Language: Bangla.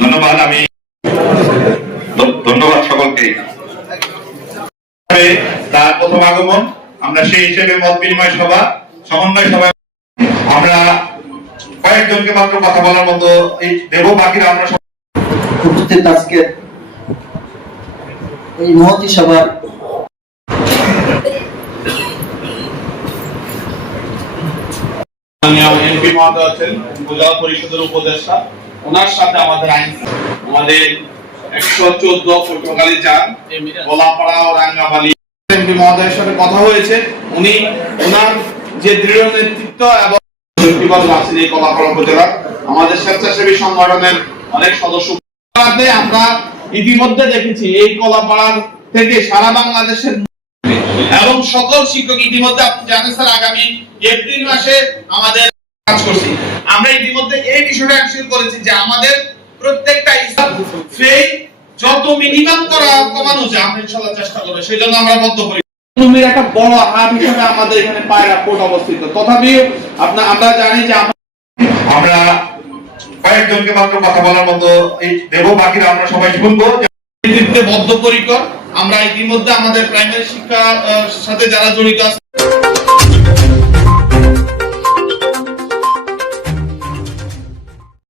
ধন্যবাদ। আমি ধন্যবাদ সকলকে। তার প্রথম আগমন, আমরা সেই হিসেবে মত বিনিময় সভা, সমন্বয় সভা আমরা কয়েকজনকে মাত্র কথা বলার মতো দেব, বাকিরা আমরা আজকে এই মহতি সভার এমপি মহোদয় আছেন, উপজেলা পরিষদের উপদেষ্টা, ওনার সাথে আমাদের আমাদের 114 পটুয়াখালী 4 গোলাপাড়া ও রাঙ্গামালী এমপি মহোদয়ের সাথে কথা হয়েছে। উনি ওনার যে দৃঢ় নেতৃত্ব এবং আছেন এই গোলাপাড়া উপজেলা আমাদের স্বেচ্ছাসেবী সংগঠনের অনেক সদস্য আমরা ইতিমধ্যে দেখেছি এই কলাপাড়ার থেকে সারা বাংলাদেশের এবং সকল শিক্ষক ইতিমধ্যে আপনি জানেন স্যার আগামী এপ্রিল মাসে আমাদের কাজ করছি। আমরা ইতিমধ্যে এই বিষয়টা এনশিওর করেছি যে আমাদের প্রত্যেকটা ফি যত মিনিমাম কমানো যায় আমরা ইনশাআল্লাহ চেষ্টা করব। সেজন্য আমরা বদ্ধপরিকর। ভূমির একটা বড় হাব হিসেবে আমাদের এখানে পায়রা কোর্ট অবস্থিত। তথাপিও আমরা জানি যে আমরা কয়েকজনকে মাত্র কথা বলার মতো দেব, বাকিরা আমরা সবাই শুনবো। বদ্ধপরিকর। আমরা ইতিমধ্যে আমাদের প্রাইমারি শিক্ষার সাথে যারা জড়িত আছে